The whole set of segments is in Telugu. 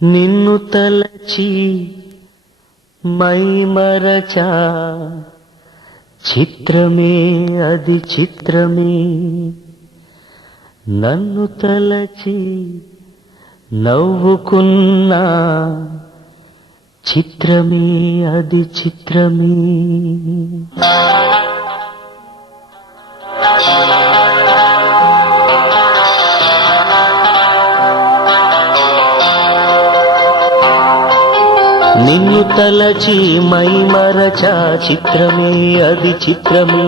నిన్ను తలచి మైమరచా చిత్రమే అది చిత్రమే నన్ను తలచి నవ్వుకున్నా చిత్రమే అది చిత్రమే నిన్ను తలచి మైమరచా చిత్రమే అది చిత్రమే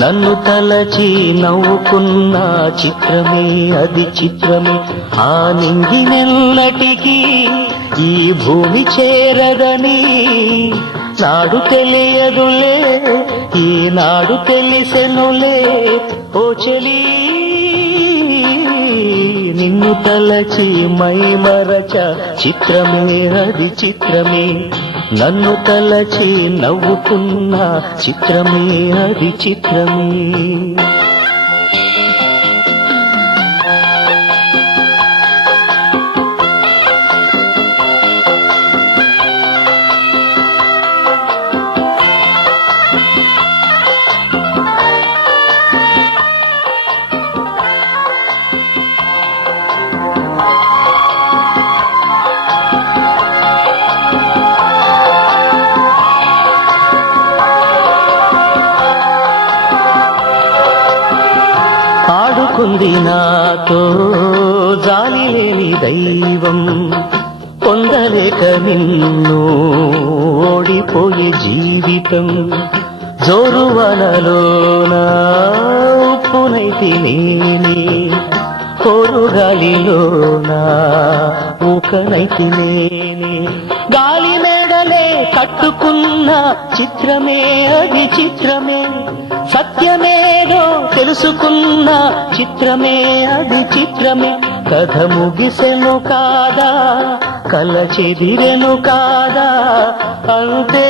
నన్ను తలచి నవ్వుకున్నా చిత్రమే అది చిత్రమే ఆ నింగినెల్లటికీ ఈ భూమి చేరదని నాడు తెలియదులే ఈనాడు తెలిసెనులే ఓ చెలి నిన్ను తలచి మైమరచ చిత్రమే అది చిత్రమే నన్ను తలచి నవ్వుకున్నా చిత్రమే అది చిత్రమే ఆడుకుంది నాతో జాలి లేని దైవం పొందలేక నిన్ను ఓడిపోయే జీవితం జోరువనలోన ఉప్పునైతి నేనే కోరుగాలిలోన ఊకనైతి నేనే గాలి మేడలే కట్టుకున్న చిత్రమే అది చిత్రమే సత్యమేదో తెలుసుకున్న చిత్రమే అది చిత్రమే కథ ముగిసెను కాదా కల చెదిరెను కాదా అంతే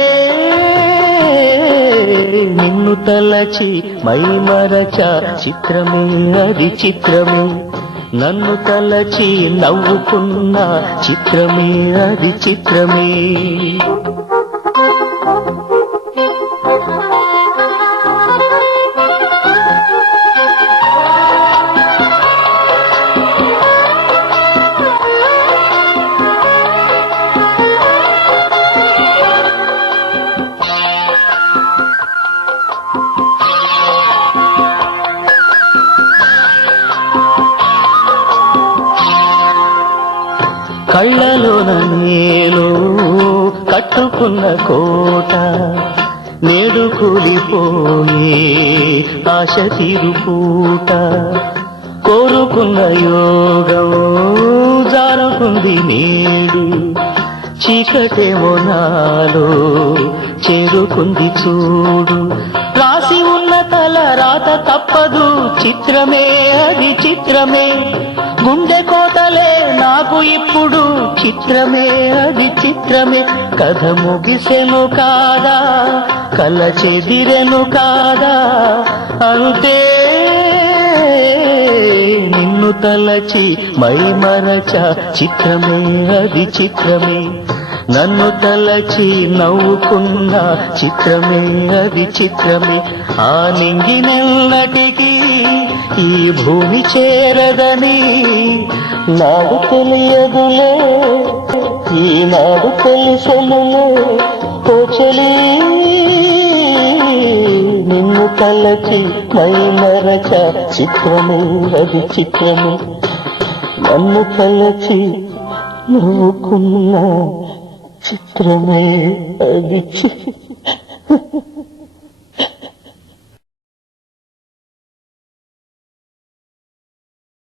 నిన్ను తలచి మైమరచ చిత్రమే అది చిత్రమే నన్ను తలచి నవ్వుకున్న చిత్రమే అది చిత్రమే కళ్ళలోన నేను కట్టుకున్న కోట నేడు కూలిపోయే ఆశ తీరుపూట కోరుకున్న యోగం జారుకుంది నేడు చీకటేమో నాలో చేరుకుంది చూడు రాసి ఉన్న తల రాత తప్పదు చిత్రమే అది చిత్రమే గుండె కోతలే నాకు ఇప్పుడు చిత్రమే అది చిత్రమే కథ ముగిసెను కాదా కల చెదిరెను కాదా అంతే నిన్ను తలచి మైమరచ చిత్రమే అది చిత్రమే నన్ను తలచి నవ్వుకున్న చిత్రమే అది చిత్రమే ఆ నింగినెల్లటికీ ఈ భూమి చేరదని నాడు తెలియదులే ఈనాడు తెలిసెనులే ఓ చెలి నిన్ను తలచి మైమరచ చిత్రమే అది చిత్రమే నన్ను తలచి నవ్వుకున్న చిత్రమే అది చిత్రమే